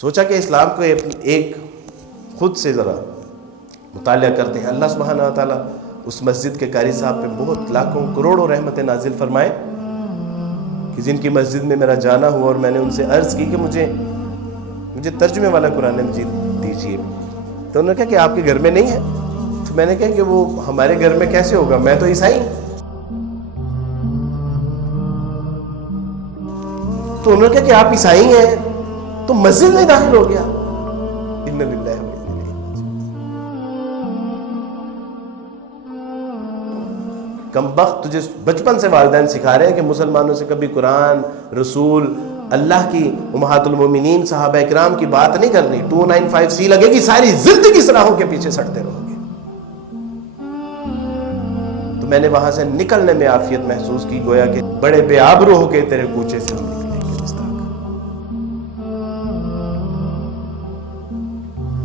سوچا کہ اسلام کو ایک خود سے ذرا مطالعہ کرتے ہیں. اللہ سبحانہ و تعالیٰ اس مسجد کے قاری صاحب پہ بہت لاکھوں کروڑوں رحمتیں نازل فرمائے کہ جن کی مسجد میں میرا جانا ہوا اور میں نے ان سے عرض کی کہ مجھے ترجمے والا قرآن مجید دیجیے. تو انہوں نے کہا کہ آپ کے گھر میں نہیں ہے. تو میں نے کہا کہ وہ ہمارے گھر میں کیسے ہوگا, میں تو عیسائی ہوں. تو انہوں نے کہا کہ آپ عیسائی ہیں تو مسجد میں داخل ہو گیا. اِنَّ لِلَّهِ وَإِنَّا إِلَيْهِ راجعون. کمبخت تجھے بچپن سے والدین سکھا رہے ہیں کہ مسلمانوں سے کبھی قرآن, رسول, اللہ کی امہات المومنین صحابہ اکرام کی بات نہیں کرنی. 295C لگے گی, ساری زندگی سراہوں کے پیچھے سڑتے رہو گے. تو میں نے وہاں سے نکلنے میں عافیت محسوس کی, گویا کہ بڑے بے آبرو ہو کے تیرے کوچے سے ہم نکلیں گے مستاق.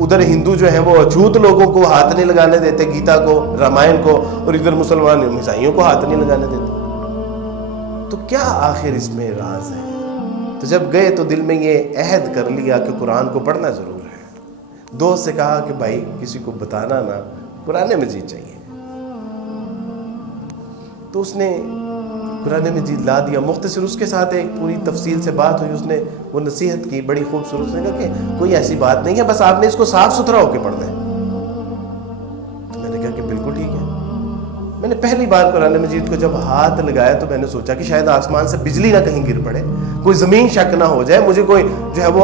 ادھر ہندو جو ہیں وہ اچھوت لوگوں کو ہاتھ نہیں لگانے دیتے, گیتا کو, رامائن کو, اور ادھر مسلمان عیسائیوں کو ہاتھ نہیں لگانے دیتے. تو کیا آخر اس میں راز ہے؟ تو جب گئے تو دل میں یہ عہد کر لیا کہ قرآن کو پڑھنا ضرور ہے. دوست سے کہا کہ بھائی کسی کو بتانا نا, قرآن مجید چاہیے. تو اس نے قرآن مجید لا دیا. مختصر اس کے ساتھ ایک پوری تفصیل سے بات ہوئی. اس نے وہ نصیحت کی بڑی خوبصورت. اس نے کہا کہ کوئی ایسی بات نہیں ہے, بس آپ نے اس کو صاف ستھرا ہو کے پڑھنا ہے. تو میں نے کہا کہ بالکل ٹھیک ہے. میں نے پہلی بار قرآن مجید کو جب ہاتھ لگایا تو میں نے سوچا کہ شاید آسمان سے بجلی نہ کہیں گر پڑے, کوئی زمین شک نہ ہو جائے, مجھے کوئی جو ہے وہ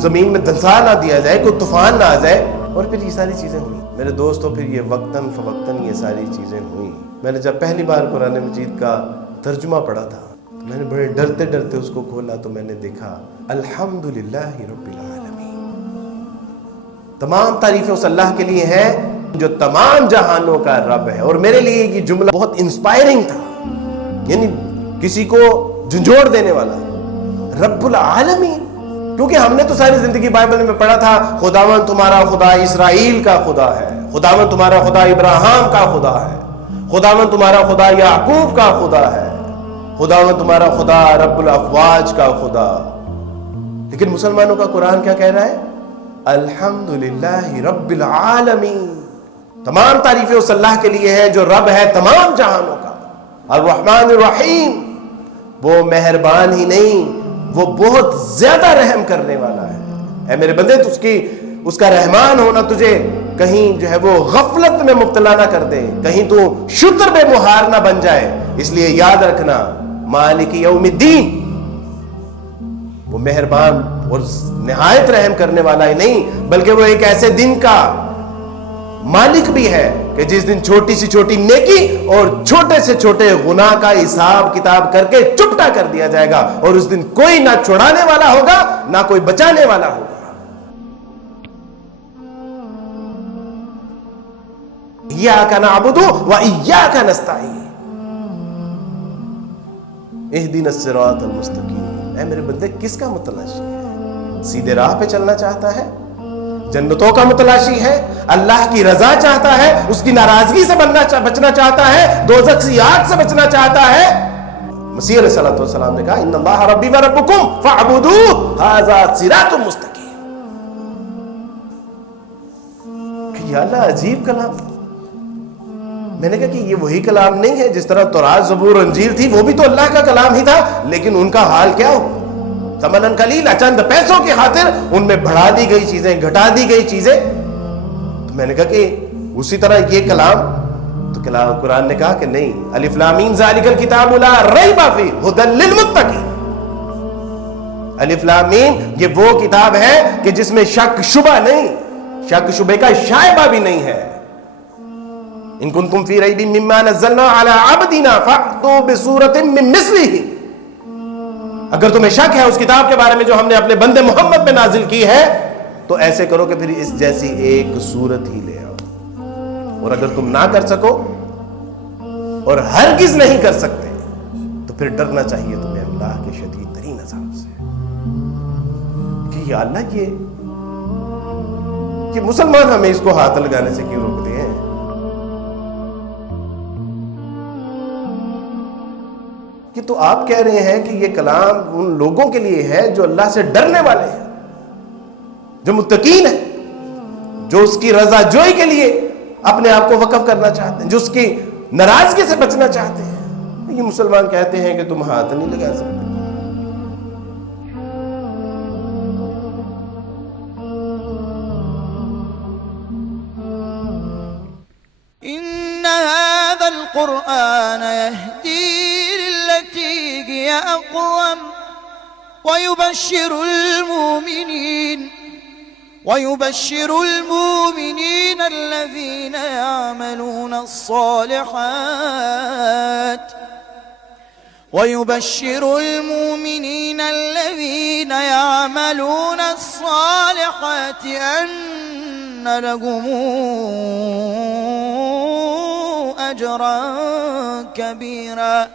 زمین میں دھنسا نہ دیا جائے, کوئی طوفان نہ آ جائے. اور پھر یہ ساری چیزیں ہوئیں میرے دوستوں. پھر یہ وقتاً فوقتاً یہ ساری چیزیں ہوئیں. میں نے جب پہلی بار قرآن مجید کا ترجمہ پڑھا تھا تو میں نے بڑے ڈرتے ڈرتے اس کو کھولا تو میں نے دیکھا الحمدللہ رب العالمین. تمام تعریفیں اس اللہ کے لیے ہیں جو تمام جہانوں کا رب ہے. اور میرے لیے یہ جملہ بہت انسپائرنگ تھا, یعنی کسی کو جھنجھوڑ دینے والا. رب العالمین, کیونکہ ہم نے تو ساری زندگی بائبل میں پڑھا تھا خداوند تمہارا خدا اسرائیل کا خدا ہے, خداوند تمہارا خدا ابراہیم کا خدا ہے, خداوند تمہارا خدا یعقوب کا خدا ہے, خداوند تمہارا خدا رب الافواج کا خدا. لیکن مسلمانوں کا قرآن کیا کہہ رہا ہے؟ الحمدللہ رب العالمین. تمام تعریفیں اس اللہ کے لیے ہیں جو رب ہے تمام جہانوں کا. الرحمن الرحیم, وہ مہربان ہی نہیں وہ بہت زیادہ رحم کرنے والا ہے. اے میرے بندے, اس کا رحمان ہونا تجھے کہیں جو ہے وہ غفلت میں مبتلا نہ کر دے, کہیں تو شکر بے مہار نہ بن جائے. اس لیے یاد رکھنا مالک یوم الدین, وہ مہربان اور نہایت رحم کرنے والا ہی نہیں بلکہ وہ ایک ایسے دن کا مالک بھی ہے کہ جس دن چھوٹی سی چھوٹی نیکی اور چھوٹے سے چھوٹے گناہ کا حساب کتاب کر کے چپٹا کر دیا جائے گا. اور اس دن کوئی نہ چھڑانے والا ہوگا نہ کوئی بچانے والا ہوگا. ایاک نعبد و ایاک نستعین اہدنا الصراط المستقیم. اے میرے بندے, کس کا متلاشی ہے؟ سیدھے راہ پہ چلنا چاہتا ہے, جنتوں کا متلاشی ہے, اللہ کی رضا چاہتا ہے, اس کی ناراضگی سے بچنا چاہتا ہے, دوزخ کی آگ سے بچنا چاہتا ہے. مسیح علیہ الصلوۃ والسلام نے کہا ان اللہ ربی و ربکم فاعبدوہ ھذا صراط مستقیم. کہ یا اللہ عجیب کلام. میں نے کہا کہ یہ وہی کلام نہیں ہے جس طرح تورات زبور انجیل تھی, وہ بھی تو اللہ کا کلام ہی تھا, لیکن ان کا حال کیا ہو؟ ثمناً قلیلا, چند پیسوں کی خاطر ان میں بڑھا دی گئی چیزیں, گھٹا دی گئی چیزیں. تو میں نے کہا کہ اسی طرح یہ کلام, تو قرآن نے کہا کہ نہیں, الف لام میم ذالک الکتاب لا ریب فیہ ھدی للمتقین. الف لام میم یہ وہ کتاب ہے کہ جس میں شک شبہ نہیں, شک شبے کا شائبہ بھی نہیں ہے. ان کنتم فی ریب مما نزلنا علی عبدنا فأتوا بسورۃ من مثلہ. اگر تمہیں شک ہے اس کتاب کے بارے میں جو ہم نے اپنے بندے محمد میں نازل کی ہے تو ایسے کرو کہ پھر اس جیسی ایک صورت ہی لے آؤ. اور اگر تم نہ کر سکو اور ہرگز نہیں کر سکتے تو پھر ڈرنا چاہیے تمہیں اللہ کے شدید ترین عذاب سے. کہ یا اللہ یہ مسلمان ہمیں اس کو ہاتھ لگانے سے کیوں روکتے ہیں؟ کہ تو آپ کہہ رہے ہیں کہ یہ کلام ان لوگوں کے لیے ہے جو اللہ سے ڈرنے والے ہیں. جو متقین ہیں، جو اس کی رضا جوئی کے لیے اپنے آپ کو وقف کرنا چاہتے ہیں، جو اس کی ناراضگی سے بچنا چاہتے ہیں، یہ مسلمان کہتے ہیں کہ تم ہاتھ نہیں لگا سکتے۔ إن هذا القرآن يهدي للتي هي أقوم ويبشر المؤمنين الذين يعملون الصالحات أن لهم أجرا كبيرا